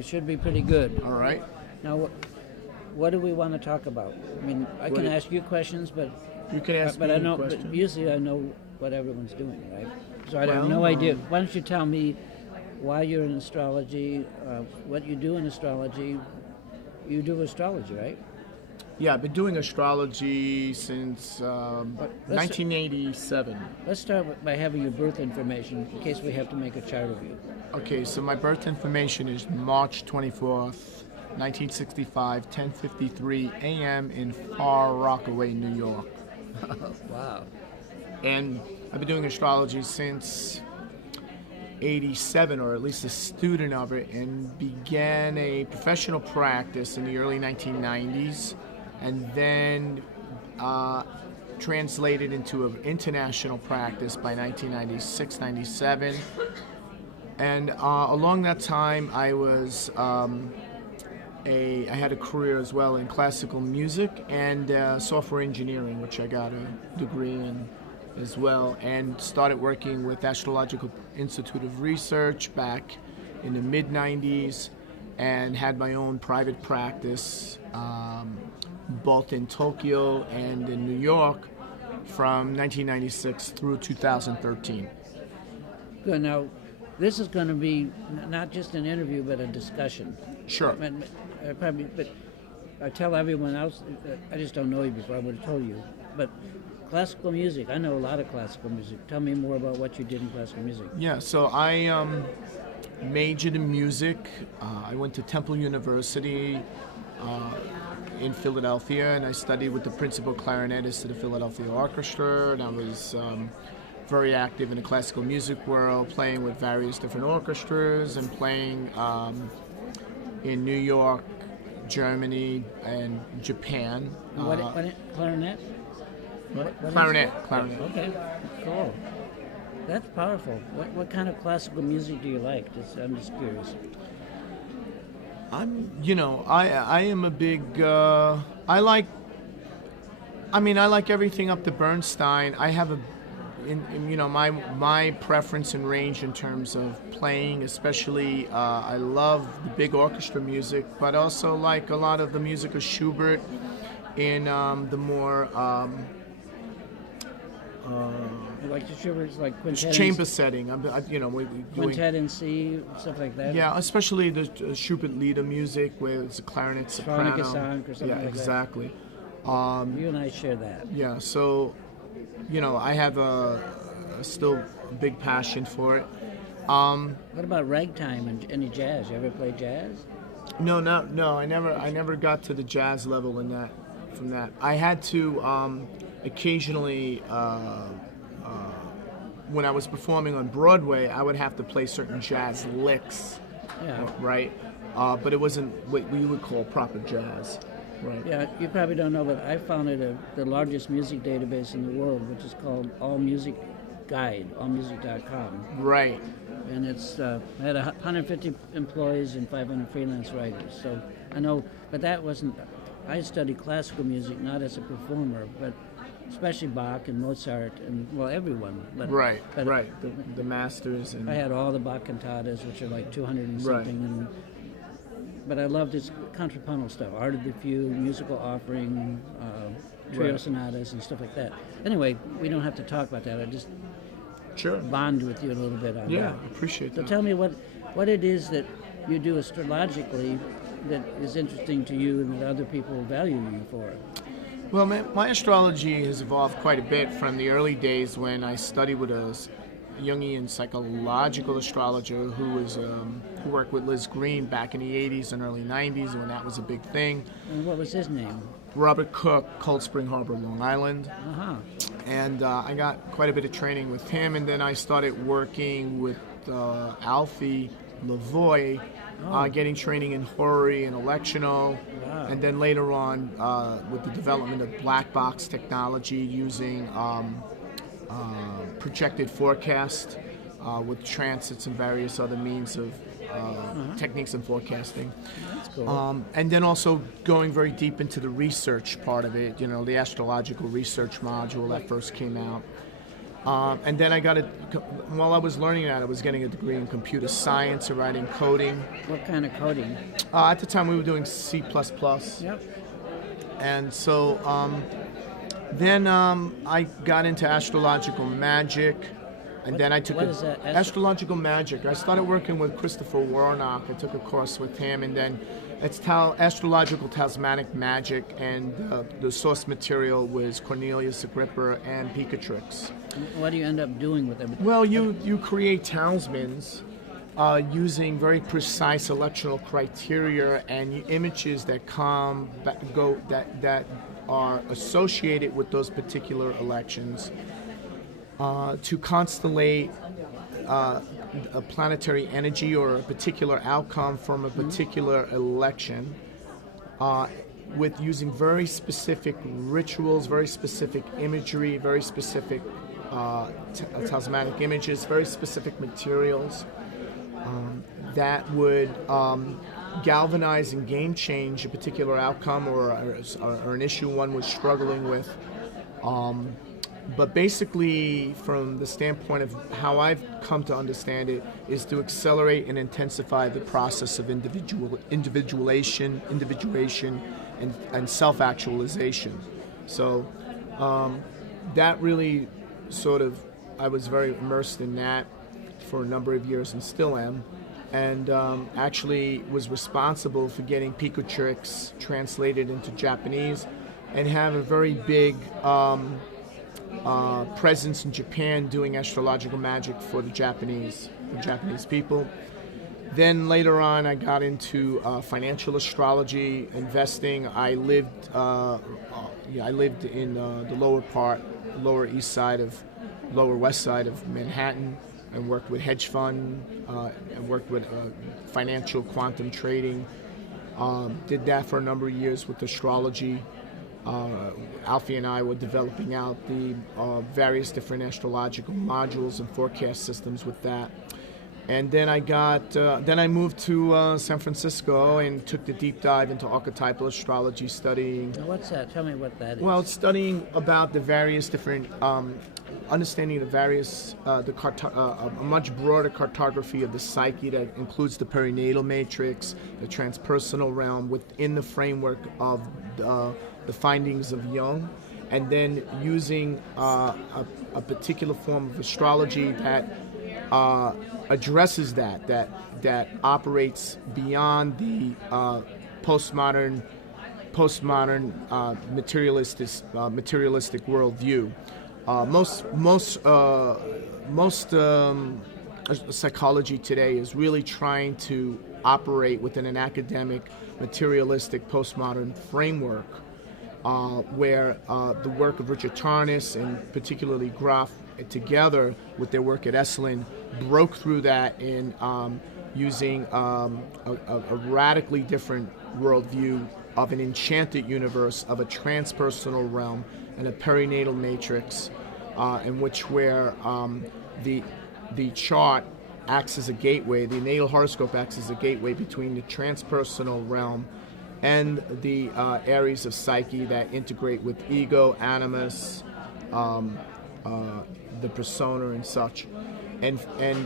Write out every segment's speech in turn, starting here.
We should be pretty good. All right. Now, what do we want to talk about? I mean, I can ask you questions, but You can ask me I know. questions. But usually, I know what everyone's doing, right? So I have no idea. Why don't you tell me why you're in astrology, what you do in astrology? You do astrology, right? Yeah, I've been doing astrology since 1987. Let's start by having your birth information in case we have to make a chart of you. Okay, so my birth information is March 24th, 1965, 10:53 a.m. in Far Rockaway, New York. Wow. And I've been doing astrology since 87, or at least a student of it, and began a professional practice in the early 1990s, and then translated into an international practice by 1996, 97. And along that time, I was I had a career as well in classical music and software engineering, which I got a degree in as well, and started working with Astrological Institute of Research back in the mid-90s, and had my own private practice both in Tokyo and in New York from 1996 through 2013. Good. Now, this is going to be not just an interview, but a discussion. Sure. But I tell everyone else, I just don't know you before, I would have told you. But classical music, I know a lot of classical music. Tell me more about what you did in classical music. Yeah, so I majored in music. I went to Temple University in Philadelphia, and I studied with the principal clarinetist of the Philadelphia Orchestra, and I was very active in the classical music world, playing with various different orchestras and playing in New York, Germany, and Japan. Clarinet? Clarinet. Okay, cool. That's powerful. What kind of classical music do you like? I'm just curious. I am a big. I like everything up to Bernstein. I have my preference and range in terms of playing, especially I love the big orchestra music, but also like a lot of the music of Schubert in the more like the Schubert's, like quintet, chamber setting. Quintet in C, stuff like that. Yeah, especially the Schubert Lieder music, where it's a clarinet soprano. Or something yeah, like exactly. That. You and I share that. Yeah, so I have still a big passion for it. What about ragtime and any jazz? You ever play jazz? No. I never got to the jazz level from that. I had to occasionally. When I was performing on Broadway, I would have to play certain jazz licks, right? But it wasn't what we would call proper jazz, right? Yeah, you probably don't know, but I founded the largest music database in the world, which is called All Music Guide, allmusic.com. Right. And it's I had 150 employees and 500 freelance writers. So I know, but that wasn't. I studied classical music not as a performer, but especially Bach and Mozart and everyone. But, right. But the masters. And I had all the Bach cantatas, which are like 200 and something. But I loved his contrapuntal stuff, Art of the Fugue, Musical Offering, trio sonatas and stuff like that. Anyway, we don't have to talk about that. I just bond with you a little bit on that. Yeah, appreciate that. So tell me what it is that you do astrologically that is interesting to you and that other people value you for. Well, my astrology has evolved quite a bit from the early days when I studied with a Jungian psychological astrologer who worked with Liz Green back in the 80s and early 90s when that was a big thing. And what was his name? Robert Cook, Cold Spring Harbor, Long Island. Uh-huh. And I got quite a bit of training with him, and then I started working with Alfie Lavoie, getting training in Horary and electional. Wow. And then later on with the development of black box technology using projected forecast with transits and various other means of techniques in forecasting. That's cool. And then also going very deep into the research part of it, the astrological research module that first came out. And then while I was learning that, I was getting a degree in computer science and writing coding. What kind of coding? At the time, we were doing C++. Yep. And so then I got into astrological magic. And then I took what is that? astrological magic. I started working with Christopher Warnock. I took a course with him, and then it's astrological talismanic magic, and the source material was Cornelius Agrippa and Picatrix. What do you end up doing with them? Well, you create talismans using very precise electional criteria and images that that are associated with those particular elections. To constellate a planetary energy or a particular outcome from a particular election, with using very specific rituals, very specific imagery, very specific talismanic images, very specific materials that would galvanize and game change a particular outcome or an issue one was struggling with. But basically, from the standpoint of how I've come to understand it, is to accelerate and intensify the process of individuation, and self-actualization. So that really I was very immersed in that for a number of years and still am. And actually was responsible for getting Picatrix translated into Japanese and have a very big presence in Japan doing astrological magic for the Japanese people. Then later on, I got into financial astrology, investing. I lived in the lower west side of Manhattan, and worked with hedge fund, and worked with financial quantum trading. Did that for a number of years with astrology. Alfie and I were developing out the various different astrological modules and forecast systems with that. And then I moved to San Francisco and took the deep dive into archetypal astrology, studying. Now what's that? Tell me what that is. Well, studying about the various different, understanding the various, a much broader cartography of the psyche that includes the perinatal matrix, the transpersonal realm within the framework of the findings of Jung, and then using a particular form of astrology that addresses that operates beyond the postmodern materialistic worldview. Most psychology today is really trying to operate within an academic, materialistic, postmodern framework, where the work of Richard Tarnas and particularly Graf, together with their work at Esalen, broke through that in using a radically different worldview of an enchanted universe, of a transpersonal realm, and a perinatal matrix, where the chart acts as a gateway, the natal horoscope acts as a gateway between the transpersonal realm and the areas of psyche that integrate with ego, animus, the persona and such, and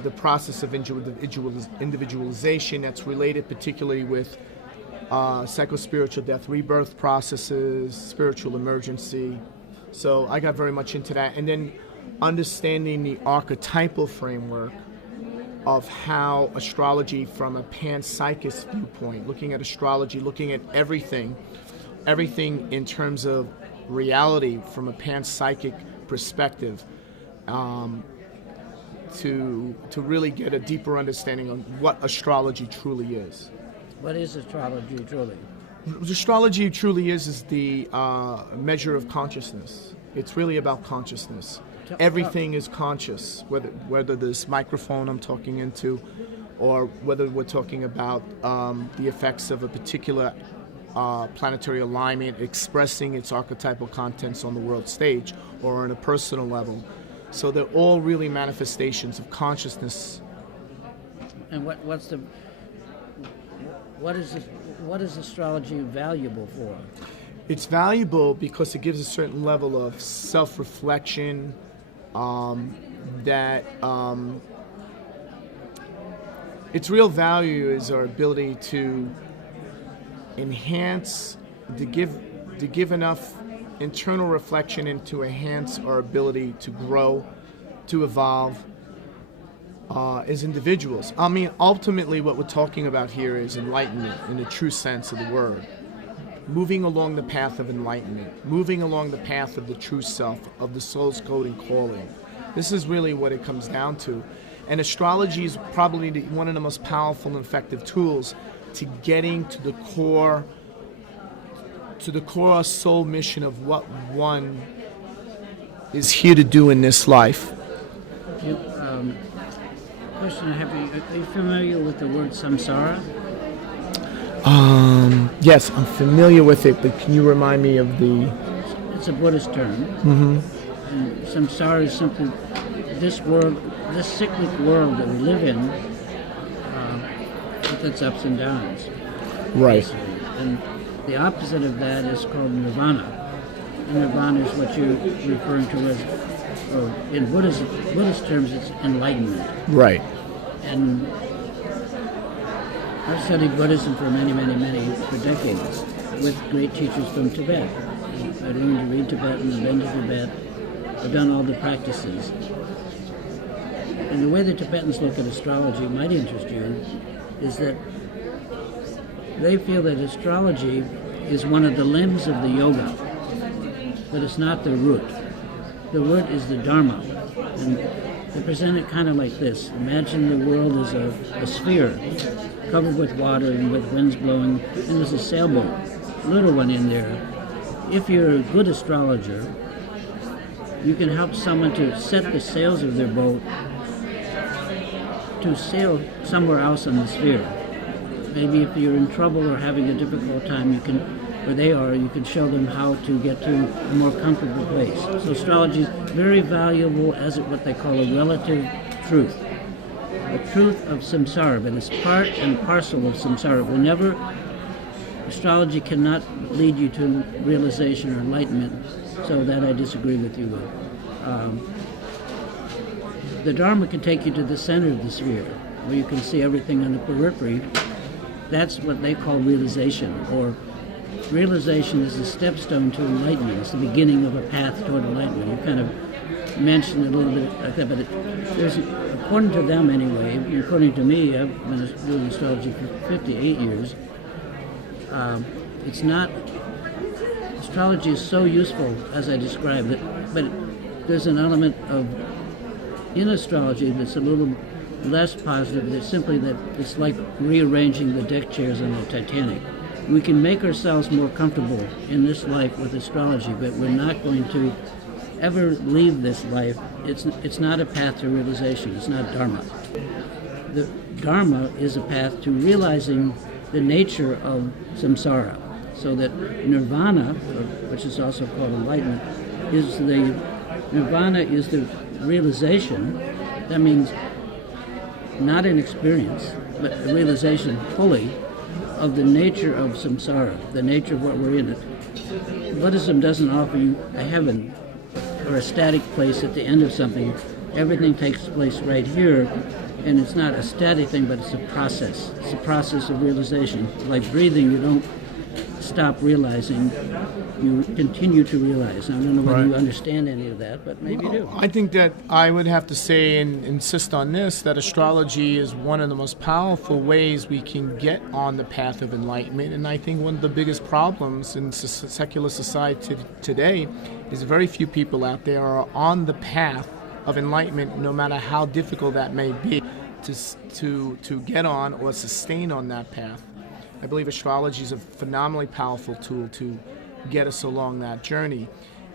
the process of individualization that's related particularly with psychospiritual death, rebirth processes, spiritual emergency. So I got very much into that, and then understanding the archetypal framework of how astrology from a panpsychist viewpoint, looking at astrology, looking at everything in terms of reality from a panpsychic perspective, to really get a deeper understanding of what astrology truly is. What is astrology truly? What astrology truly is the measure of consciousness. It's really about consciousness. Everything is conscious, whether this microphone I'm talking into, or whether we're talking about the effects of a particular planetary alignment expressing its archetypal contents on the world stage or on a personal level. So they're all really manifestations of consciousness. And what is astrology valuable for? It's valuable because it gives a certain level of self-reflection, that its real value is our ability to enhance, to give enough internal reflection and to enhance our ability to grow, to evolve as individuals. I mean, ultimately what we're talking about here is enlightenment in the true sense of the word. Moving along the path of enlightenment, moving along the path of the true self, of the soul's code and calling. This is really what it comes down to. And astrology is probably one of the most powerful and effective tools to getting to the core soul mission of what one is here to do in this life. Question I have, are you familiar with the word samsara? Yes, I'm familiar with it, but can you remind me of the... It's a Buddhist term. Mm-hmm. And samsara is simply this world, this cyclic world that we live in, with its ups and downs. Right. Basically. And the opposite of that is called nirvana. And nirvana is what you're referring to as, or in Buddhist terms, it's enlightenment. Right. And I've studied Buddhism for for decades, with great teachers from Tibet. I learned to read Tibetan, I've been to Tibet, I've done all the practices. And the way the Tibetans look at astrology might interest you, is that they feel that astrology is one of the limbs of the yoga, but it's not the root. The root is the Dharma. And they present it kind of like this. Imagine the world as a sphere covered with water and with winds blowing, and there's a sailboat, a little one in there. If you're a good astrologer, you can help someone to set the sails of their boat to sail somewhere else on the sphere. Maybe if you're in trouble or having a difficult time, you can, where they are, you can show them how to get to a more comfortable place. So astrology is very valuable as what they call a relative truth. The truth of samsara, but it's part and parcel of samsara. Astrology cannot lead you to realization or enlightenment, so that I disagree with you with. The Dharma can take you to the center of the sphere, where you can see everything on the periphery. That's what they call realization, or realization is the stepstone to enlightenment. It's the beginning of a path toward enlightenment. You kind of mentioned it a little bit like that, but there's, according to them anyway, according to me, I've been doing astrology for 58 years, it's not, astrology is so useful as I described it, but there's an element of, in astrology that's a little less positive, that's simply that it's like rearranging the deck chairs on the Titanic. We can make ourselves more comfortable in this life with astrology, but we're not going to ever leave this life. It's not a path to realization. It's not Dharma. The Dharma is a path to realizing the nature of samsara, so that nirvana, which is also called enlightenment, nirvana is the realization. That means not an experience, but a realization fully of the nature of samsara, the nature of what we're in it. Buddhism doesn't offer you a heaven or a static place at the end of something. Everything takes place right here, and it's not a static thing, but it's a process. It's a process of realization. Like breathing, you don't stop realizing, you continue to realize. I don't know whether you understand any of that, but maybe you do. I think that I would have to say and insist on this, that astrology is one of the most powerful ways we can get on the path of enlightenment. And I think one of the biggest problems in secular society today is very few people out there are on the path of enlightenment, no matter how difficult that may be, to get on or sustain on that path. I believe astrology is a phenomenally powerful tool to get us along that journey,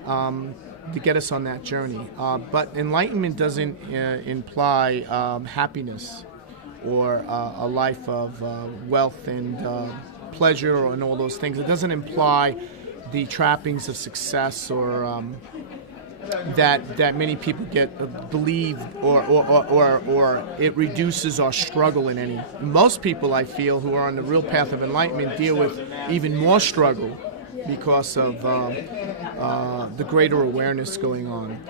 But enlightenment doesn't imply happiness or a life of wealth and pleasure and all those things. It doesn't imply the trappings of success or that many people believe, or it reduces our struggle in any. Most people, I feel, who are on the real path of enlightenment deal with even more struggle because of the greater awareness going on.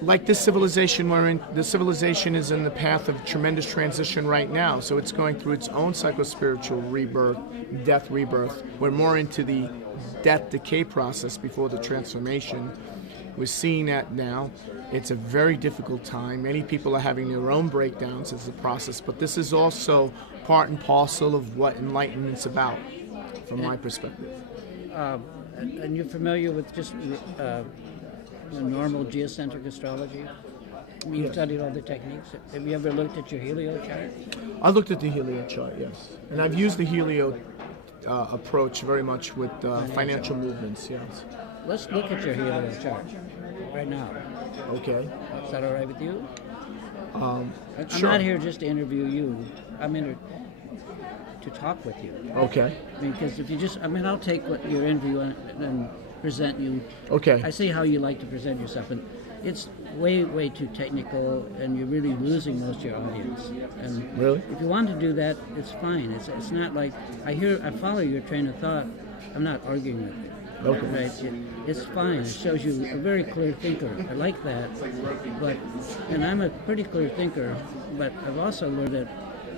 like this civilization we're in, the civilization is in the path of tremendous transition right now. So it's going through its own psychospiritual rebirth, death, rebirth. We're more into the death decay process before the transformation. We're seeing that now. It's a very difficult time. Many people are having their own breakdowns as a process, but this is also part and parcel of what enlightenment's about, from my perspective. And you're familiar with just the normal geocentric astrology? I mean, you've studied all the techniques. Have you ever looked at your helio chart? I looked at the helio chart, yes. And I've used the helio approach very much with financial movements, yes. Let's look at your helio chart right now. Okay. Is that all right with you? I'm Sure. not here just to interview you. I'm here to talk with you. Okay. I mean, because if you just, I mean, I'll take what your interview and present you. Okay. I see how you like to present yourself, and it's way, way too technical, and you're really losing most of your audience. And Really? if you want to do that, it's fine. It's not like I follow your train of thought. I'm not arguing with you. Okay. Right? It's fine. It shows you a very clear thinker. I like that. And I'm a pretty clear thinker, but I've also learned that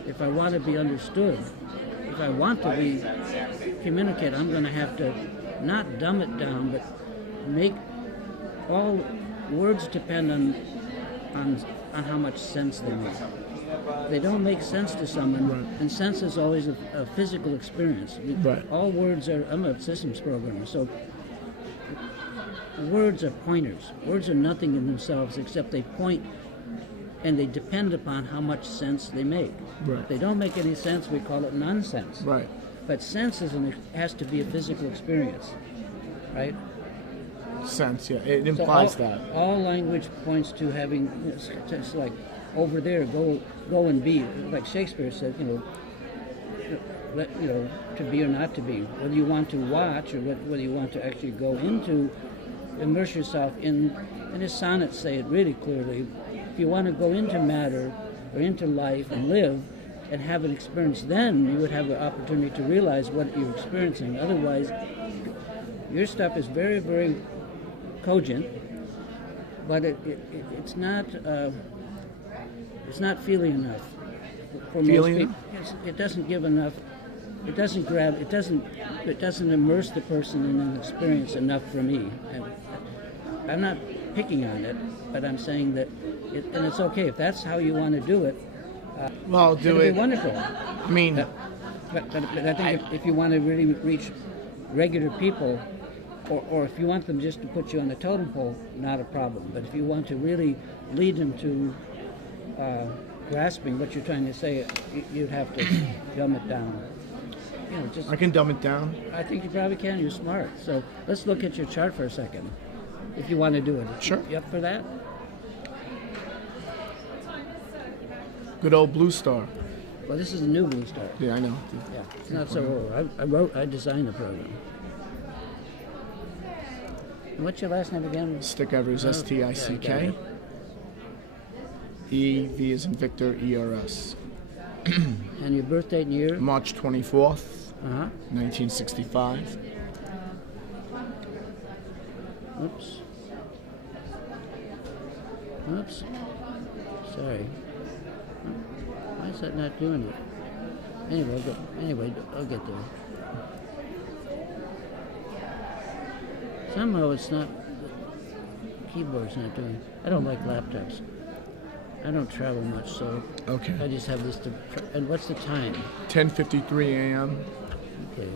if I want to be understood, if I want to communicate, I'm going to have to not dumb it down, but make all words depend on how much sense they make. They don't make sense to someone, Right. and sense is always a physical experience. Right. All words are, I'm a systems programmer, so words are pointers. Words are nothing in themselves except they point, and they depend upon how much sense they make. Right. If they don't make any sense, we call it nonsense. Right. But sense has to be a physical experience, right? Sense, yeah. It implies so that. all language points to having, it's like over there, go and be. Like Shakespeare said, to be or not to be. Whether you want to watch or whether you want to actually go into, immerse yourself in. And his sonnets say it really clearly. If you want to go into matter or into life and live and have an experience, then you would have the opportunity to realize what you're experiencing. Otherwise, your stuff is very, very cogent, but it's not feeling enough for Feeling most people. It doesn't give enough. It doesn't grab. It doesn't immerse the person in an experience enough for me. I'm not picking on it, but I'm saying that, and it's okay if that's how you want to do it. Well, do it'll it. be wonderful. I mean, But I think if you want to really reach regular people, or if you want them just to put you on the totem pole, not a problem. But if you want to really lead them to grasping what you're trying to say, you'd have to dumb it down. I can dumb it down. I think you probably can. You're smart. So let's look at your chart for a second, if you want to do it. Sure. You up for that? Good old Blue Star. Well, this is a new blue star. Yeah, I know. Yeah, it's not so old. I designed the program. And what's your last name again? Stickevers, S-T-I-C-K. Yeah, I got it. E-V is in Victor, E-R-S. And your birth date and year? March 24th, 1965. Oops. Sorry. Why is that not doing it? Anyway, I'll get there. Somehow it's not. The keyboard's not doing. I don't like laptops. I don't travel much, so Okay. I just have this to. And what's the time? 10:53 a.m. Okay.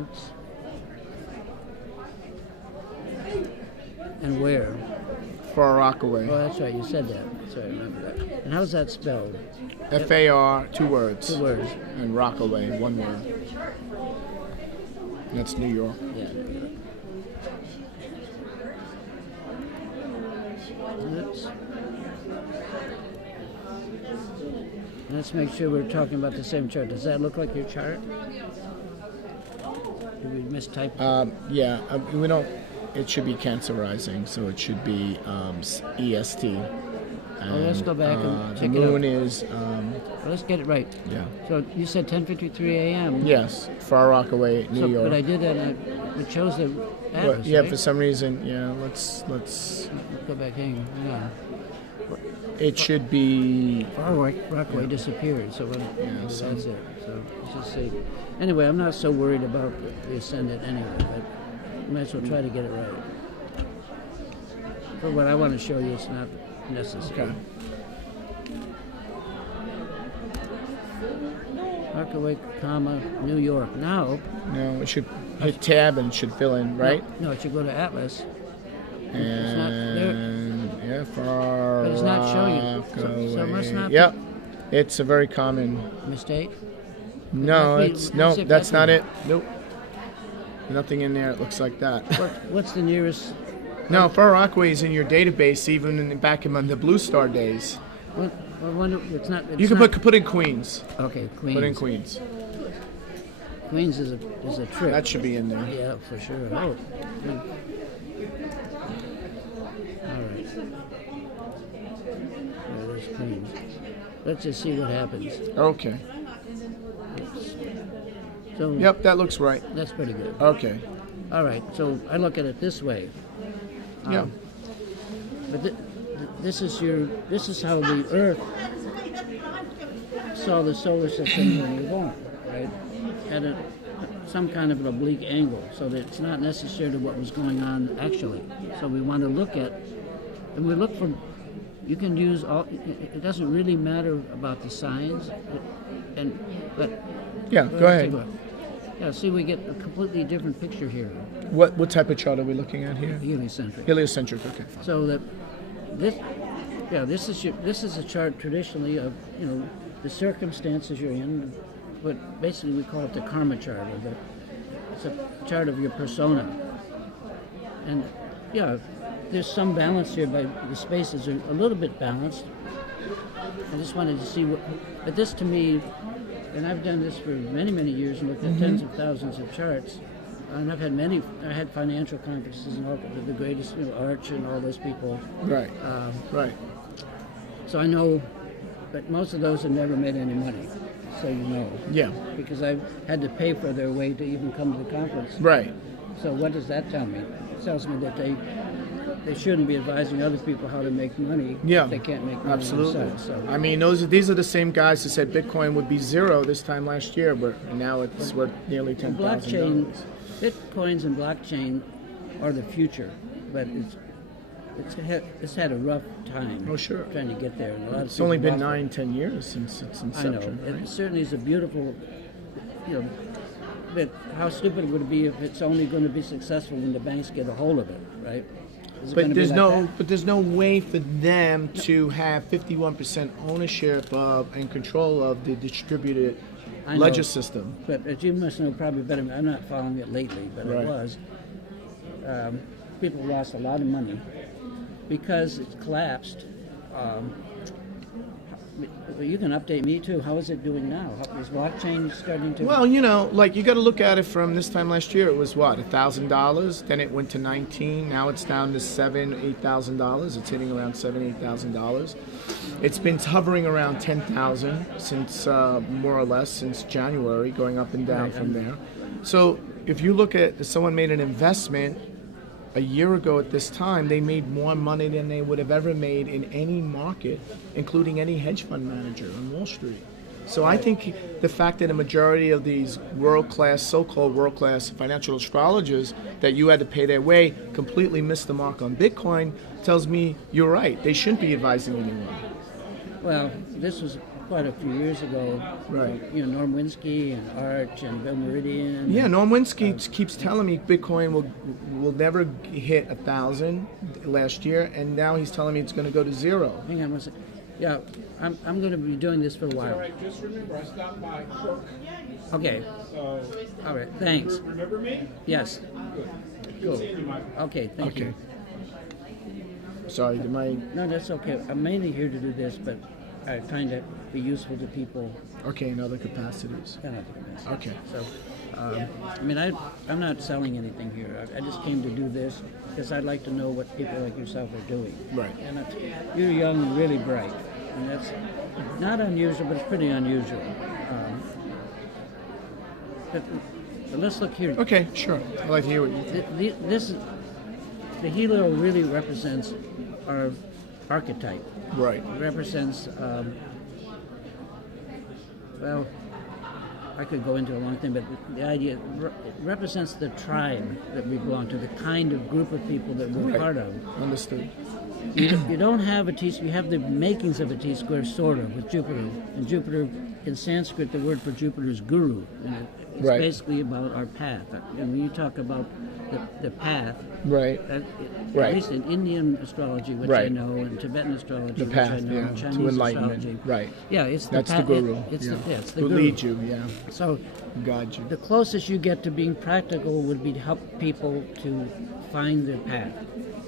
Oops. And where? Far Rockaway. Oh, that's right. You said that. That's right. I remember that. And how's that spelled? F-A-R, 2 words. 2 words. And Rockaway, 1 word. That's New York. Yeah. Oops. Let's make sure we're talking about the same chart. Does that look like your chart? Did we mistype? Yeah, we don't. It should be Cancer rising, so it should be EST. And, let's go back and check the it out. moon is. Well, let's get it right. Yeah. So you said 10:53 a.m. Yes, Far Rockaway, New York. But I did that. It shows the Well, atlas, yeah, right? for some reason, yeah. Let's. Go back, hang on. Yeah. It should be. Far Rockaway disappeared, so that's it. So let's just see. Anyway, I'm not so worried about the ascendant anyway, but I might as well try to get it right. For what I want to show you, it's not necessary. Okay. Rockaway, comma, New York. Now, No, it should hit tab and it should fill in, right? No, it should go to Atlas. It's not there. And yeah, far. But it's not showing it. So it must not be- Yep, it's a very common. Mistake? No, That'd be- it's let's no, see if that's not that's it. Nope. Nothing in there. It looks like that. What's the nearest? No, Far Rockaway is in your database even back in the Blue Star days. What, I wonder, it's not. It's You can not, put in Queens. Okay, Queens. Put in Queens. Queens is a trick. That should be in there. Yeah, for sure. Oh. All right. There's Queens. Let's just see what happens. Okay. So Yep, that looks right. that's pretty good. Okay. All right. So I look at it this way. Yeah. But this is how the Earth saw the solar system when you were born, right? At some kind of an oblique angle, so that it's not necessarily what was going on actually. So we want to look at, and we look for. You can use all. It doesn't really matter about the signs, but Yeah, go ahead. yeah. See, we get a completely different picture here. What type of chart are we looking at here? Heliocentric. Heliocentric. Okay. So that this is a chart traditionally of the circumstances you're in, but basically we call it the karma chart, or it's a chart of your persona. And yeah, there's some balance here, but the spaces are a little bit balanced. I just wanted to see but this to me, and I've done this for many years and looked at tens of thousands of charts. And I had financial conferences and all the greatest, Arch and all those people. Right. Right. So I know, but most of those have never made any money. So Yeah. because I had to pay for their way to even come to the conference. Right. So what does that tell me? It tells me that they shouldn't be advising other people how to make money Yeah. if they can't make money Absolutely. themselves. So I mean, these are the same guys who said Bitcoin would be zero this time last year, but now it's worth nearly $10,000. Bitcoins and blockchain are the future, but it's had a rough time. Oh, sure. Trying to get there. And a lot of It's only people been lost it. 9-10 years since its I know. inception. It Right? certainly is a beautiful, but how stupid would it be if it's only going to be successful when the banks get a hold of it, right? Is it gonna But be like that? there's no way for them to have 51% ownership of and control of the distributed I know. ledger system. But as you must know probably better, I'm not following it lately, but Right. it was. People lost a lot of money because it collapsed. You can update me too. How is it doing now? Is blockchain starting to? Well, you got to look at it from this time last year. It was what, $1,000. Then it went to 19. Now it's down to $8,000. It's hitting around $8,000. It's been hovering around 10,000 since more or less since January, going up and down from there. So if you look at if someone made an investment a year ago at this time, they made more money than they would have ever made in any market, including any hedge fund manager on Wall Street. So I think the fact that a majority of these world-class, so-called world-class financial astrologers that you had to pay their way completely missed the mark on Bitcoin tells me you're right. They shouldn't be advising anyone. Well, this was quite a few years ago. Right. You know, Norm Winsky and Arch and Bill Meridian. Yeah, Norm Winsky keeps telling me Bitcoin will never hit 1,000 last year, and now he's telling me it's going to go to 0. Hang on one second. Yeah, I'm going to be doing this for a while. All right, just remember, I stopped by work. Okay. So, All right. Thanks. remember me? Yes. Good. Good seeing you, Michael. Okay. Thank Okay. you. Sorry, did my... No, that's okay. I'm mainly here to do this, but I find it be useful to people. Okay, in other capacities. Kind of. Okay. So, I mean, I'm not selling anything here. I just came to do this because I'd like to know what people like yourself are doing. Right. And you're young and really bright, and that's not unusual, but it's pretty unusual. But But let's look here. Okay, sure. I'd like to hear what you think. The helio really represents our archetype. Right. It represents, well, I could go into a long thing, but the idea, it represents the tribe that we belong to, the kind of group of people that we're Right. part of. Understood. You don't have a T-square, you have the makings of a T-square, sort of, with Jupiter. And Jupiter, in Sanskrit, the word for Jupiter is guru. And it's Right. basically about our path. And when you talk about the path, Right. Right. at least in Indian astrology, which I Right. know, and Tibetan astrology, The which path, I know, yeah, and to Chinese enlightenment. astrology. Right. Yeah, it's That's the the guru. It's yeah. it's the Who guru. lead you, yeah. So Guide you. the closest you get to being practical would be to help people to find their path.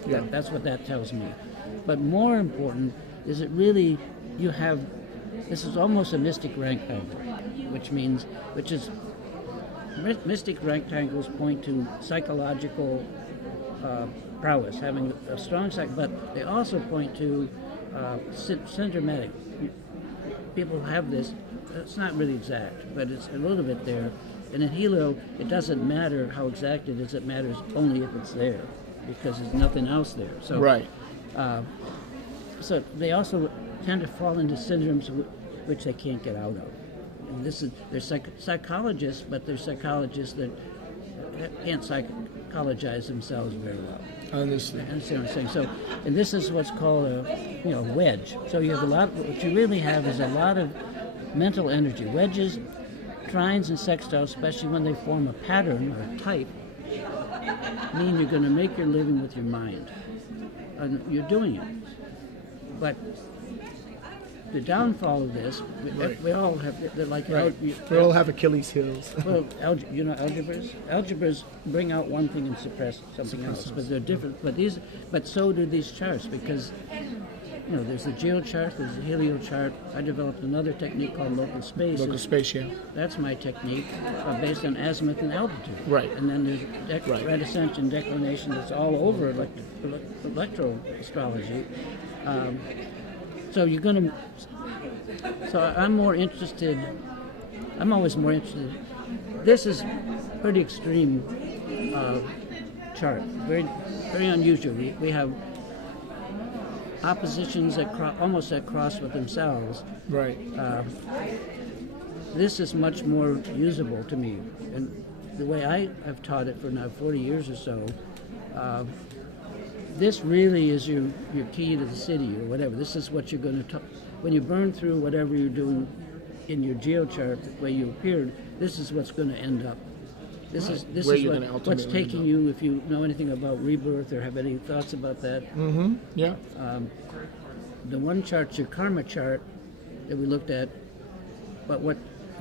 Yeah. That's what that tells me. But more important is it really you have, this is almost a mystic rectangle, which is mystic rectangles point to psychological prowess, having a strong psych, but they also point to syndromatic. People have this, it's not really exact, but it's a little bit there. And in helio, it doesn't matter how exact it is, it matters only if it's there, because there's nothing else there. So, Right. So they also tend to fall into syndromes which they can't get out of. And they're psychologists, but they're psychologists that can't psychologize themselves very well. Understood. Understand what I'm saying? So, and this is what's called a wedge. So you have what you really have is a lot of mental energy. Wedges, trines, and sextiles, especially when they form a pattern or a type, mean you're going to make your living with your mind. And you're doing it. But the downfall of this, we all have, they're like, Right. We all have Achilles heels. well, you know algebras? Algebras bring out one thing and suppress something else, but they're different. But so do these charts, because there's the geo chart, there's the helio chart. I developed another technique called local space. Local space, yeah. That's my technique, based on azimuth and altitude. Right. And then there's Right. red ascension, declination. That's all over electro astrology. So you're going to. So I'm more interested. I'm always more interested. This is pretty extreme chart. Very, very unusual. We have oppositions that almost at cross with themselves. Right. This is much more usable to me, and the way I have taught it for now 40 years or so. This really is your key to the city or whatever. This is what you're going to when you burn through whatever you're doing in your geochart, the way you appeared. This is what's going to end up. This is Where you're gonna what's ultimately taking end you. If you know anything about rebirth or have any thoughts about that, Mm-hmm. Yeah. the one chart's your karma chart that we looked at. But the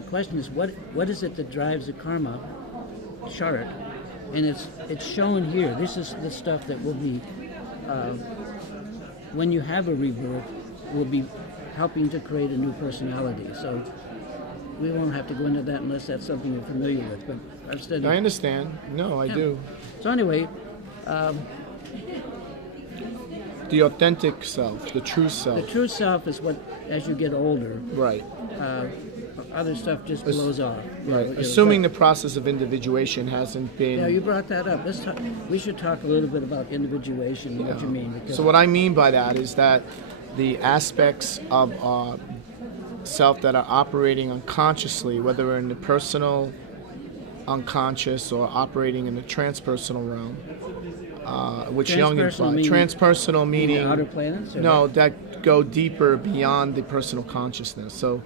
question is, what is it that drives the karma chart? And it's shown here. This is the stuff that will be, when you have a rebirth, will be helping to create a new personality. So we won't have to go into that unless that's something you're familiar with. But I've studied. I understand. No, I do. So anyway, The authentic self, the true the self. true self is what, as you get older, Right. other stuff just blows off. Right. Assuming the process of individuation hasn't been. Yeah, you brought that up. We should talk a little bit about individuation and what you mean. Because So what I mean by that is that the aspects of self that are operating unconsciously, whether we're in the personal unconscious or operating in the transpersonal realm, which Jungian Transpersonal implies. meaning- Transpersonal meaning the outer planets? Or no, that go deeper beyond the personal consciousness. So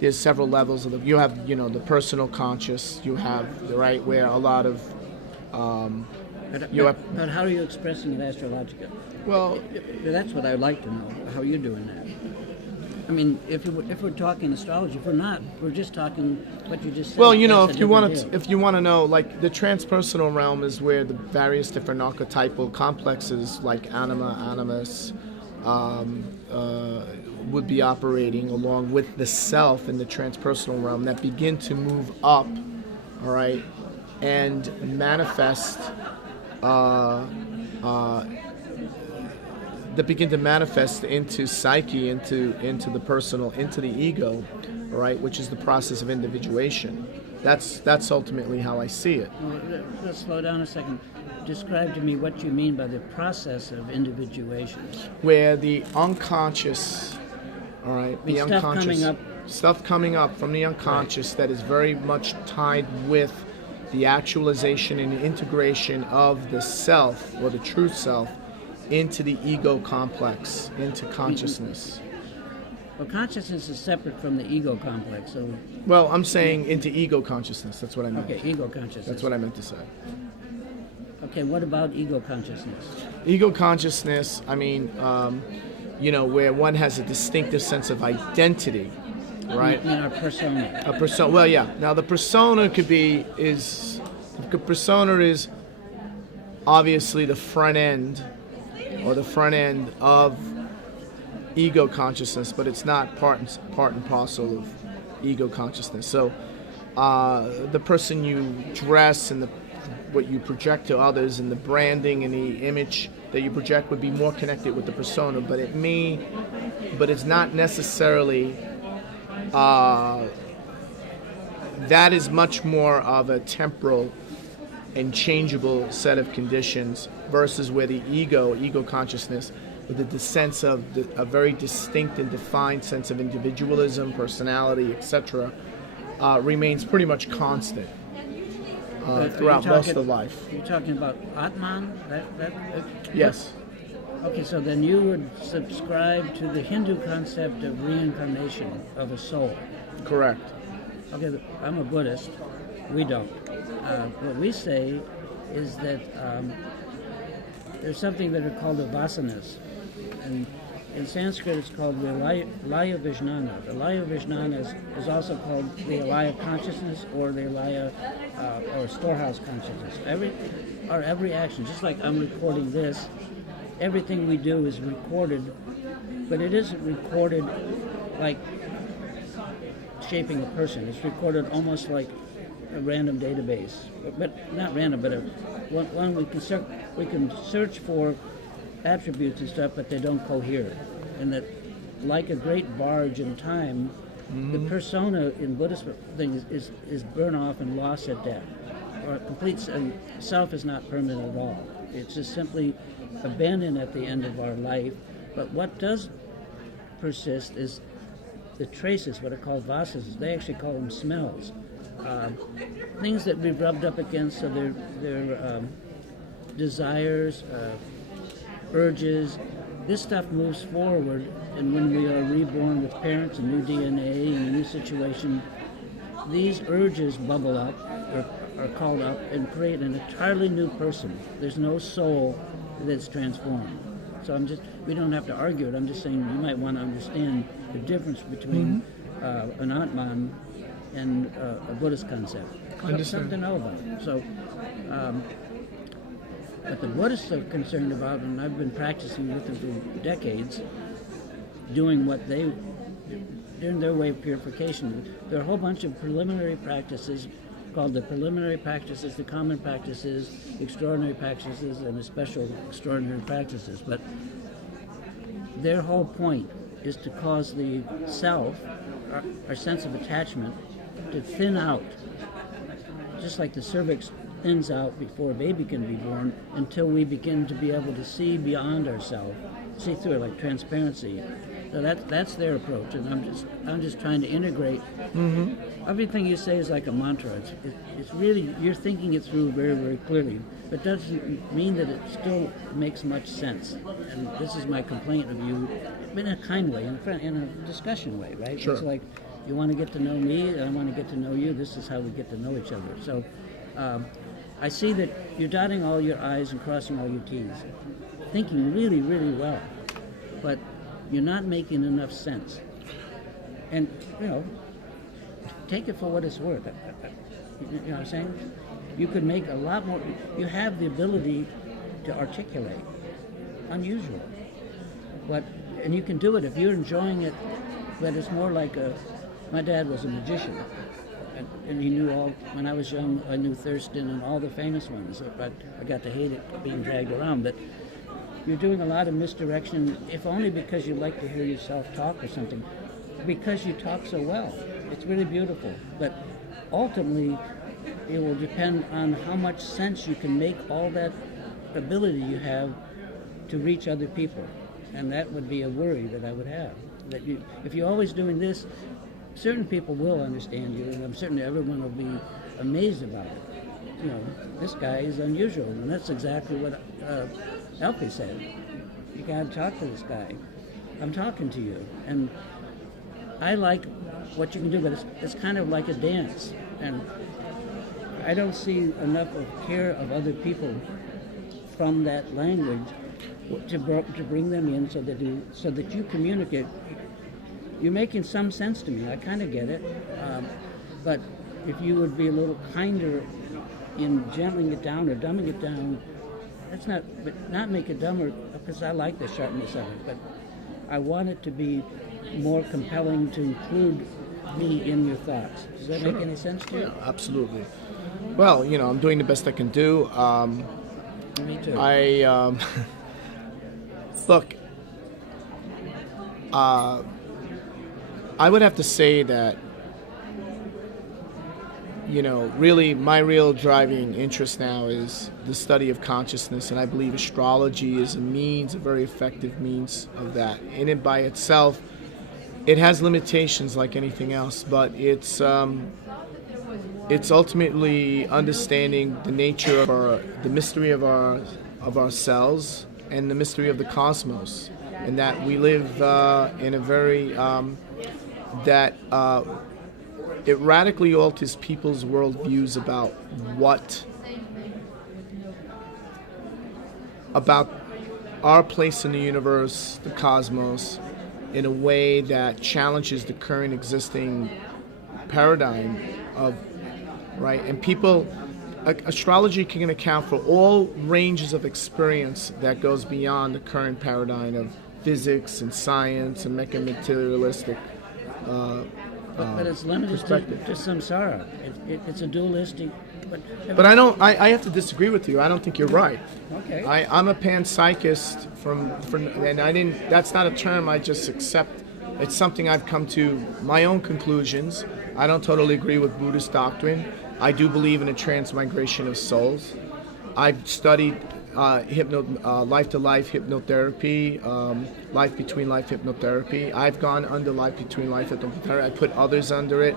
there's several levels of you have the personal conscious. You have the right where a lot of But how are you expressing it astrologically? well, That's what I'd like to know. How are you doing that? I mean, if we're talking astrology, if we're not, we're just talking what you just said. well, That's a different deal. if you want to know, like the transpersonal realm is where the various different archetypal complexes, like anima, animus, would be operating along with the self in the transpersonal realm that begin to move up, all right, and manifest. That begin to manifest into psyche, into the personal, into the ego, all right, which is the process of individuation. That's ultimately how I see it. Well, let's slow down a second. Describe to me what you mean by the process of individuation. Where the unconscious, all right, the Stuff unconscious coming up. stuff coming up from the unconscious that is very much tied with the actualization and integration of the self or the true self into the ego complex, into consciousness. Well, consciousness is separate from the ego complex. So, Well, I'm saying into ego consciousness. That's what I meant. okay, ego consciousness. That's what I meant to say. Okay, what about ego consciousness? Ego consciousness, I mean, where one has a distinctive sense of identity, right? In our persona. A persona. Well, yeah. Now the persona persona is obviously the front end of ego consciousness, but it's not part and parcel of ego consciousness. So the person you dress and what you project to others and the branding and the image that you project would be more connected with the persona, but it's not necessarily. That is much more of a temporal and changeable set of conditions versus where the ego consciousness, with the sense of a very distinct and defined sense of individualism, personality, etc., remains pretty much constant throughout most of life. You're talking about Atman? Yes. Okay, so then you would subscribe to the Hindu concept of reincarnation of a soul. Correct. Okay, I'm a Buddhist. We don't. What we say is that there's something that are called the vasanas. And in Sanskrit it's called the laya vijnana. The laya vijnana is also called the alaya consciousness or the alaya or storehouse consciousness. Every action, just like I'm recording this, everything we do is recorded, but it isn't recorded like shaping a person. It's recorded almost like a random database, but not random, but one we can search for attributes and stuff, but they don't cohere. And that, like a great barge in time, the persona in Buddhist thing is burn off and lost at death. Or complete self is not permanent at all. It's just simply abandoned at the end of our life. But what does persist is the traces, what are called vasas. They actually call them smells. Things that we've rubbed up against, so their desires, urges. This stuff moves forward, and when we are reborn with parents, a new DNA, and a new situation, these urges bubble up, or are called up, and create an entirely new person. There's no soul that's transformed. So we don't have to argue it. I'm just saying you might want to understand the difference between an Atman and a Buddhist concept. Something to know about. So, what the Buddhists are concerned about, and I've been practicing with them for decades, doing their way of purification. There are a whole bunch of preliminary practices called the preliminary practices, the common practices, extraordinary practices, and the special extraordinary practices. But their whole point is to cause the self, our sense of attachment, to thin out, just like the cervix thins out before a baby can be born, until we begin to be able to see beyond ourselves, see through it, like transparency. So that's their approach, and I'm just trying to integrate. Everything you say is like a mantra. It's really, you're thinking it through very, very clearly, but doesn't mean that it still makes much sense. And this is my complaint of you, in a kind way, in a discussion way, right? Sure. It's like, you want to get to know me, and I want to get to know you. This is how we get to know each other. So I see that you're dotting all your I's and crossing all your T's, thinking really, really well, but you're not making enough sense. And, take it for what it's worth. You know what I'm saying? You could make a lot more. You have the ability to articulate. Unusual. And you can do it if you're enjoying it, but it's more like my dad was a magician. And he knew when I was young, I knew Thurston and all the famous ones. But I got to hate it being dragged around. But you're doing a lot of misdirection, if only because you like to hear yourself talk or something. Because you talk so well. It's really beautiful. But ultimately, it will depend on how much sense you can make all that ability you have to reach other people. And that would be a worry that I would have. That you, if you're always doing this, certain people will understand you, and I'm certain everyone will be amazed about it. You know, this guy is unusual, and that's exactly what Alfie said. You gotta talk to this guy. I'm talking to you, and I like what you can do, but it's kind of like a dance, and I don't see enough of care of other people from that language to bring them in so that you communicate. You're making some sense to me. I kind of get it, but if you would be a little kinder in gentling it down or dumbing it down, that's not make it dumber, because I like the sharpness of it, but I want it to be more compelling to include me in your thoughts. Does that make any sense to you? Yeah, absolutely. Well, I'm doing the best I can do. Me too. Look, I would have to say that, really my real driving interest now is the study of consciousness, and I believe astrology is a very effective means of that. In it by itself, it has limitations like anything else, but it's ultimately understanding the nature of the mystery of ourselves and the mystery of the cosmos, and that we live in a very it radically alters people's worldviews about our place in the universe, the cosmos, in a way that challenges the current existing paradigm of, right? And astrology can account for all ranges of experience that goes beyond the current paradigm of physics and science and materialistic but it's limited to samsara. It's a dualistic. But I have to disagree with you. I don't think you're right. Okay. I'm a panpsychist and that's not a term I just accept. It's something I've come to my own conclusions. I don't totally agree with Buddhist doctrine. I do believe in a transmigration of souls. I've studied life-to-life hypnotherapy, life between life hypnotherapy. I've gone under life between life hypnotherapy. I put others under it.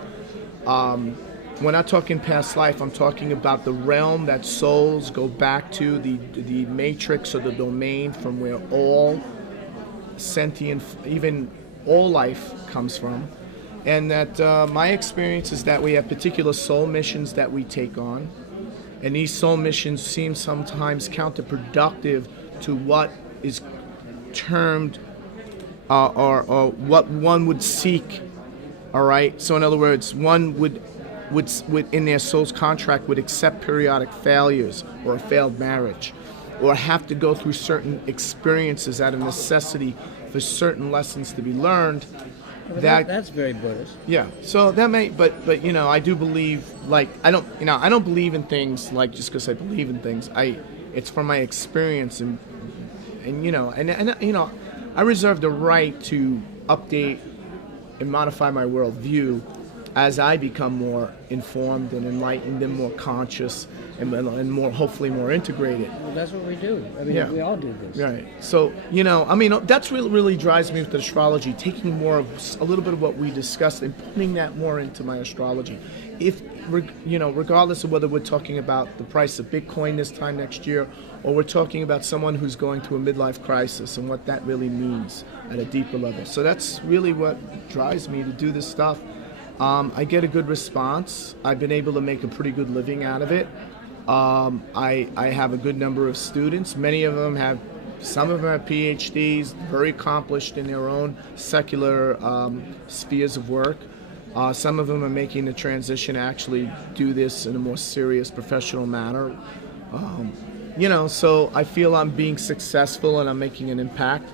When I talk in past life, I'm talking about the realm that souls go back to, the matrix or the domain from where all sentient, even all life comes from. And that my experience is that we have particular soul missions that we take on. And these soul missions seem sometimes counterproductive to what is termed or what one would seek. All right. So in other words, one would in their soul's contract would accept periodic failures or a failed marriage, or have to go through certain experiences out of necessity for certain lessons to be learned. Well, that's very Buddhist. Yeah. So that may, but I do believe, like, I don't believe in things like just because I believe in things. It's from my experience, and I reserve the right to update and modify my worldview as I become more informed and enlightened and more conscious and more, hopefully more integrated. Well, that's what we do. I mean, we all do this. Right. So, that's really drives me with astrology, taking more of a little bit of what we discussed and putting that more into my astrology. Regardless of whether we're talking about the price of Bitcoin this time next year, or we're talking about someone who's going through a midlife crisis and what that really means at a deeper level. So that's really what drives me to do this stuff. I get a good response. I've been able to make a pretty good living out of it. I have a good number of students. Some of them have PhDs, very accomplished in their own secular spheres of work. Some of them are making the transition to actually do this in a more serious professional manner. So I feel I'm being successful and I'm making an impact.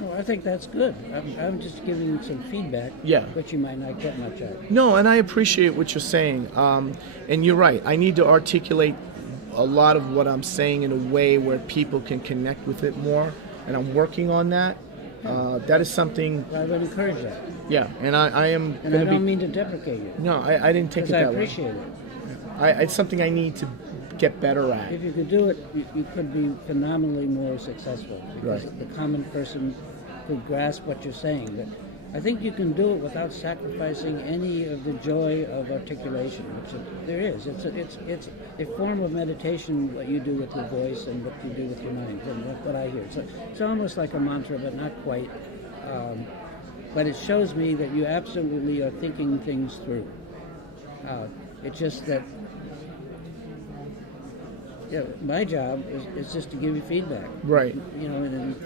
Well, I think that's good. I'm just giving you some feedback, which you might not get much of. No, and I appreciate what you're saying. And you're right. I need to articulate a lot of what I'm saying in a way where people can connect with it more, and I'm working on that. That is something. I would encourage that. Yeah, and I am And I going to don't be. mean to deprecate you, No, I didn't take it because I that way. appreciate it. It's something I need to get better at. If you could do it, you could be phenomenally more successful, because Right. the common person could grasp what you're saying. But I think you can do it without sacrificing any of the joy of articulation, which there is. It's a form of meditation, what you do with your voice and what you do with your mind, and what I hear. So it's almost like a mantra, but not quite. But it shows me that you absolutely are thinking things through. It's just that, yeah, my job is just to give you feedback. Right. You know, and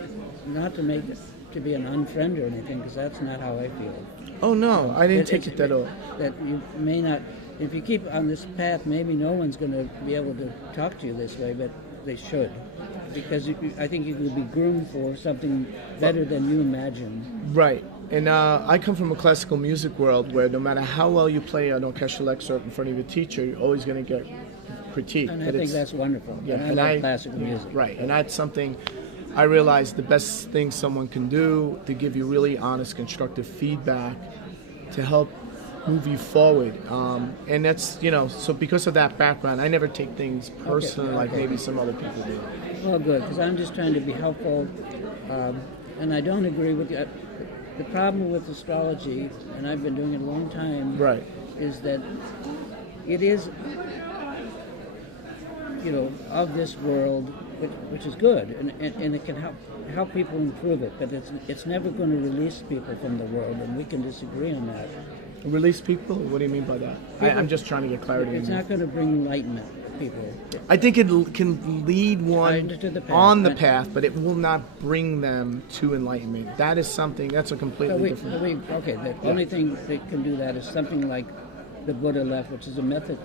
not to make it to be an unfriend or anything, because that's not how I feel. Oh no, I didn't take It's- it that way. That you may not, if you keep on this path, maybe no one's going to be able to talk to you this way, but they should, because I think you could be groomed for something better than you imagine. Right. And I come from a classical music world where no matter how well you play an orchestral excerpt in front of your teacher, you're always going to get critique. And I But think it's- that's wonderful. Yeah, and I love classical music. Right, and that's something I realize the best thing someone can do to give you really honest, constructive feedback to help move you forward. And that's, so because of that background, I never take things personally like maybe some other people do. Well, good, because I'm just trying to be helpful, and I don't agree with you. The problem with astrology, and I've been doing it a long time, Right. is that it is, of this world, which is good, and it can help people improve it, but it's never going to release people from the world, and we can disagree on that. Release people? What do you mean by that? I'm just trying to get clarity. It's not going to bring enlightenment to people. I think it can lead one Right, to the path, on the right. path, but it will not bring them to enlightenment. That is something, that's a completely different... The only thing that can do that is something like the Buddha left, which is a method,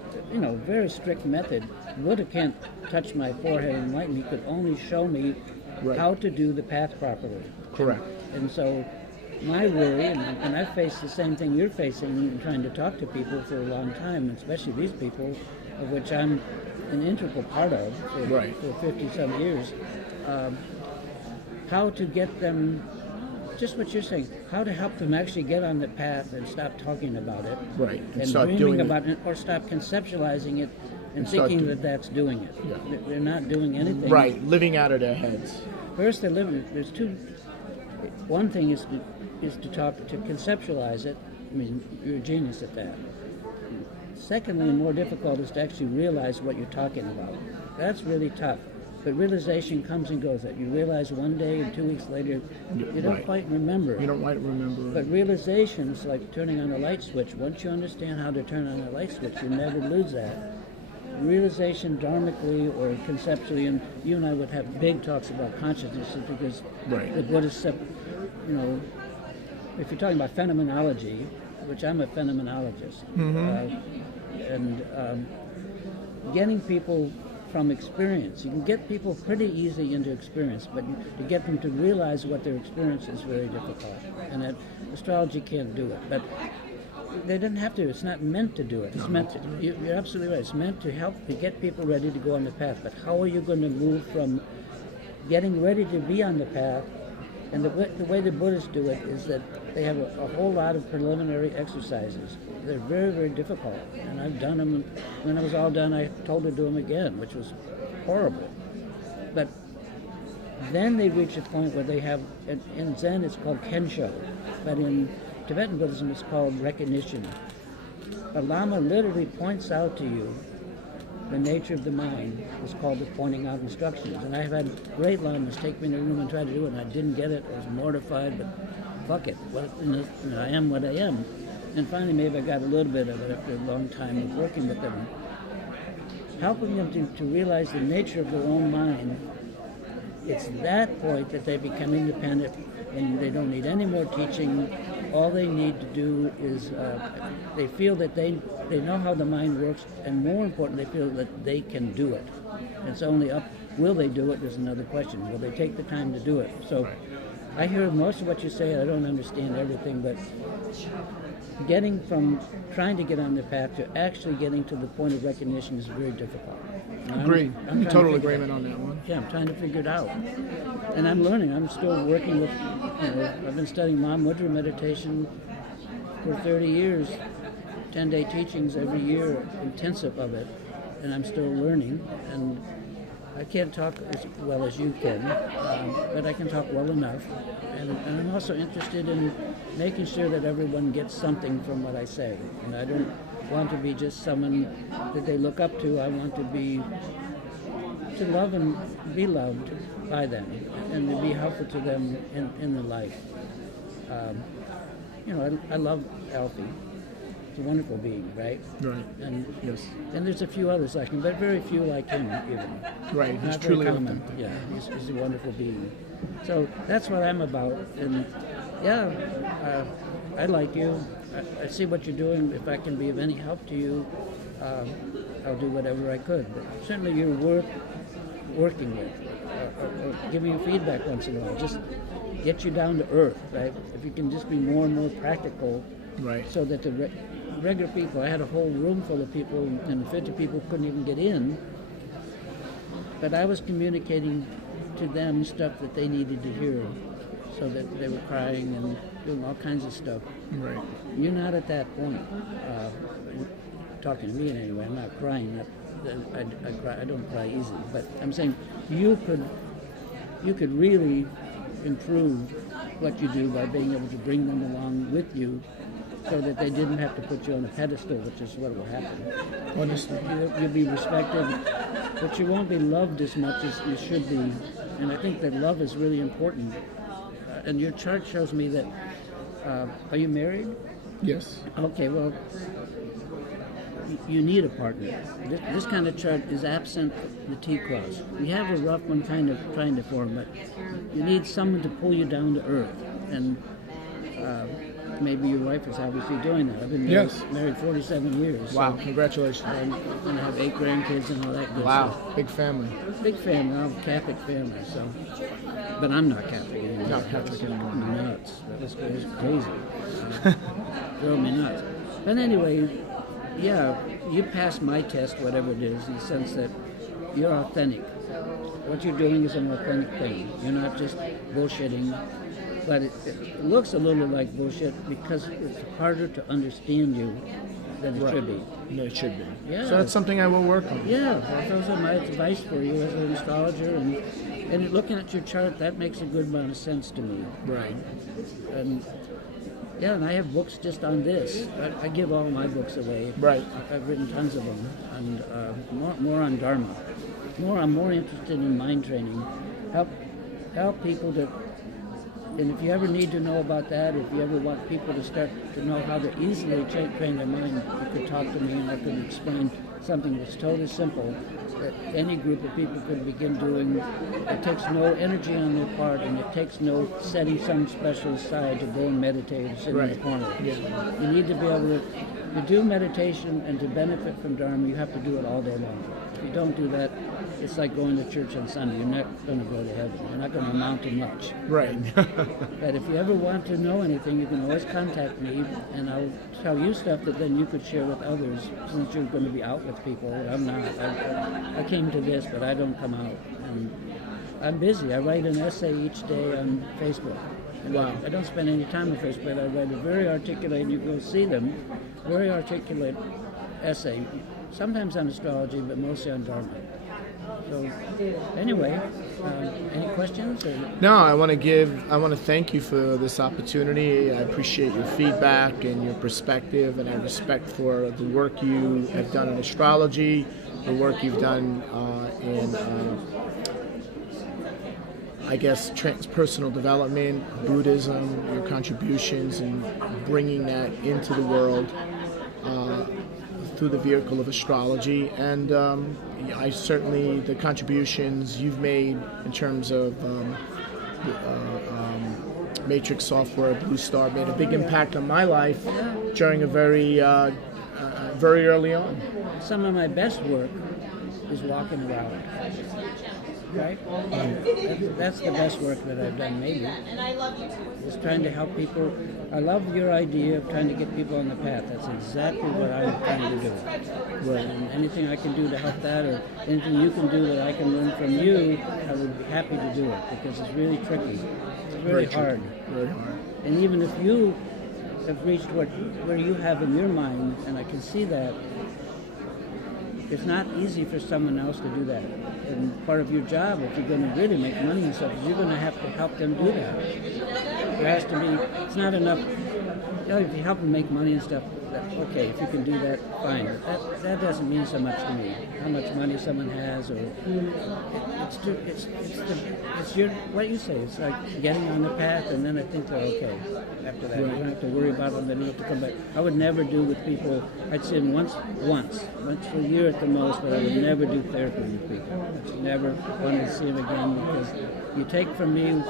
very strict method. Buddha can't touch my forehead and enlighten me. He could only show me Right. how to do the path properly. Correct. And so my worry, and I've faced the same thing you're facing in trying to talk to people for a long time, especially these people, of which I'm an integral part of Right. for 50-some years, how to get them, just what you're saying, how to help them actually get on the path and stop talking about it. Right. And start dreaming doing about it, or stop conceptualizing it and start thinking doing that that's doing it. Yeah. They're not doing anything. Right, living out of their heads. First, they're living. There's two. One thing is to conceptualize it. I mean, you're a genius at that. Secondly, more difficult is to actually realize what you're talking about. That's really tough. But realization comes and goes. That you realize one day and 2 weeks later, you don't Right. quite remember. You don't quite remember. But realization is like turning on a light switch. Once you understand how to turn on a light switch, you never lose that. Realization dharmically or conceptually, and you and I would have big talks about consciousness because Right. the Buddhists, if you're talking about phenomenology, which I'm a phenomenologist, and getting people from experience, you can get people pretty easy into experience, but to get them to realize what their experience is very difficult, and that astrology can't do it. But they didn't have to. It's not meant to do it. It's meant to. You're absolutely right. It's meant to help to get people ready to go on the path. But how are you going to move from getting ready to be on the path? And the way the Buddhists do it is that they have a whole lot of preliminary exercises. They're very, very difficult. And I've done them. When it was all done, I told her to do them again, which was horrible. But then they reach a point where they have, in Zen it's called Kensho, but in Tibetan Buddhism it's called recognition. A Lama literally points out to you the nature of the mind. It's called the pointing out instructions. And I've had great Lamas take me in a room and try to do it, and I didn't get it. I was mortified, but fuck it. I am what I am. And finally, maybe I got a little bit of it after a long time of working with them. Helping them to realize the nature of their own mind. It's that point that they become independent and they don't need any more teaching. All they need to do is they feel that they know how the mind works, and more important, they feel that they can do it. It's only up, will they do it is another question. Will they take the time to do it? So I hear most of what you say. I don't understand everything, but getting from trying to get on the path to actually getting to the point of recognition is very difficult. And Agreed. I'm trying to Total figure agreement on that one. Yeah, I'm trying to figure it out. And I'm learning. I'm still working with, I've been studying Mom Mudra meditation for 30 years, 10-day teachings every year, intensive of it. And I'm still learning. And I can't talk as well as you can, but I can talk well enough. And I'm also interested in making sure that everyone gets something from what I say. And I don't want to be just someone that they look up to. I want to love and be loved by them and to be helpful to them in their life. I love Alfie. He's a wonderful being, right? Right. And Yes. and there's a few others like him, but very few like him even. Right. He's Not very truly common. authentic. Yeah, he's a wonderful being. So that's what I'm about. And yeah, I like you. I see what you're doing. If I can be of any help to you, I'll do whatever I could. But certainly you're worth working with. Or giving you feedback once in a while. Just get you down to earth, right? If you can just be more and more practical, Right. so that the regular people, I had a whole room full of people, and 50 people couldn't even get in, but I was communicating to them stuff that they needed to hear, so that they were crying and doing all kinds of stuff. Right. You're not at that point. Talking to me anyway, I'm not crying. I cry. I don't cry easily, but I'm saying you could really improve what you do by being able to bring them along with you, so that they didn't have to put you on a pedestal, which is what will happen. Understood. You'll be respected, but you won't be loved as much as you should be. And I think that love is really important. And your chart shows me that. Are you married? Yes. Okay, well, you need a partner. This kind of chart is absent the T-cross. We have a rough one kind of trying to form, but you need someone to pull you down to earth. And maybe your wife is obviously doing that. I've been married 47 years. Wow. So Congratulations. I'm going to have 8 grandkids and all that good Wow. stuff. Big family. Big family. I'm a Catholic family, so. But I'm not Catholic anymore. Not Catholic anymore. Nuts. That was crazy. Drove me nuts. But anyway, yeah, you passed my test, whatever it is, in the sense that you're authentic. What you're doing is an authentic thing. You're not just bullshitting. But it looks a little like bullshit because it's harder to understand you than it should be. Yeah, it should be. Yeah. So that's something I will work on. Yeah, those are my advice for you as an astrologer. And looking at your chart, that makes a good amount of sense to me. Right. And yeah, and I have books just on this. I give all my books away. Right. I've written tons of them, and more on Dharma. I'm more interested in mind training. Help people to. And if you ever need to know about that, if you ever want people to start to know how to easily train their mind, you could talk to me and I could explain something that's totally simple that any group of people could begin doing. It takes no energy on their part, and it takes no setting some special aside to go and meditate or sit in the corner. Yeah. You need to be able to do meditation, and to benefit from Dharma, you have to do it all day long. If you don't do that, it's like going to church on Sunday. You're not going to go to heaven. You're not going to amount to much. Right. But if you ever want to know anything, you can always contact me, and I'll tell you stuff that then you could share with others, since you're going to be out with people. I'm not. I came to this, but I don't come out. And I'm busy. I write an essay each day on Facebook. And Wow. I don't spend any time on Facebook. I write a very articulate, and you can see them, very articulate essay, sometimes on astrology, but mostly on Dharma. So, anyway, any questions? Or? No, I want to thank you for this opportunity. I appreciate your feedback and your perspective, and I respect for the work you have done in astrology, the work you've done in, I guess, personal development, Buddhism, your contributions, and bringing that into the world through the vehicle of astrology. And I certainly, the contributions you've made in terms of Matrix software, Blue Star, made a big impact on my life during a very early on. Some of my best work is walking around. Right? That's the best work that I've done, maybe. Is trying to help people. I love your idea of trying to get people on the path. That's exactly what I'm trying to do. Right. And anything I can do to help that, or anything you can do that I can learn from you, I would be happy to do it, because it's really tricky. It's very hard. Tricky. Very hard. And even if you have reached where you have in your mind, and I can see that, it's not easy for someone else to do that. And part of your job, if you're going to really make money and stuff, is you're going to have to help them do that. There has to be, it's not enough, if you help them make money and stuff, okay, if you can do that, fine. But that doesn't mean so much to me. How much money someone has, or it's your, what you say, it's like getting on the path, and then I think they're okay after that. You don't have to worry about them, they don't have to come back. I would never do with people, I'd see them once a year at the most, but I would never do therapy with people. I never want to see them again, because you take from me,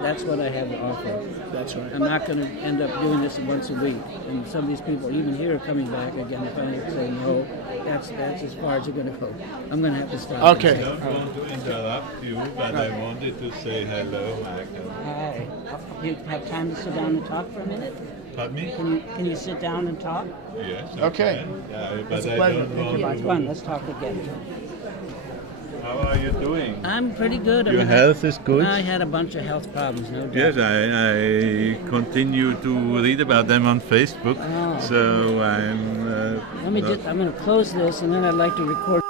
that's what I have to offer. That's right. I'm not going to end up doing this once a week. And some of these people, even here, are coming back again. If I say no, that's as far as you're going to go. I'm going to have to stop. Okay. I don't want to interrupt you, but I wanted to say hello, Michael. Hi. You have time to sit down and talk for a minute? Pardon me? Can you sit down and talk? Yes. Okay. Yeah, It's but a I pleasure. don't Thank you, want Yeah, to. come on, let's talk again. How are you doing? I'm pretty good. Your health is good? I had a bunch of health problems, no doubt. Yes, I continue to read about them on Facebook. Oh. So I'm. I'm going to close this, and then I'd like to record.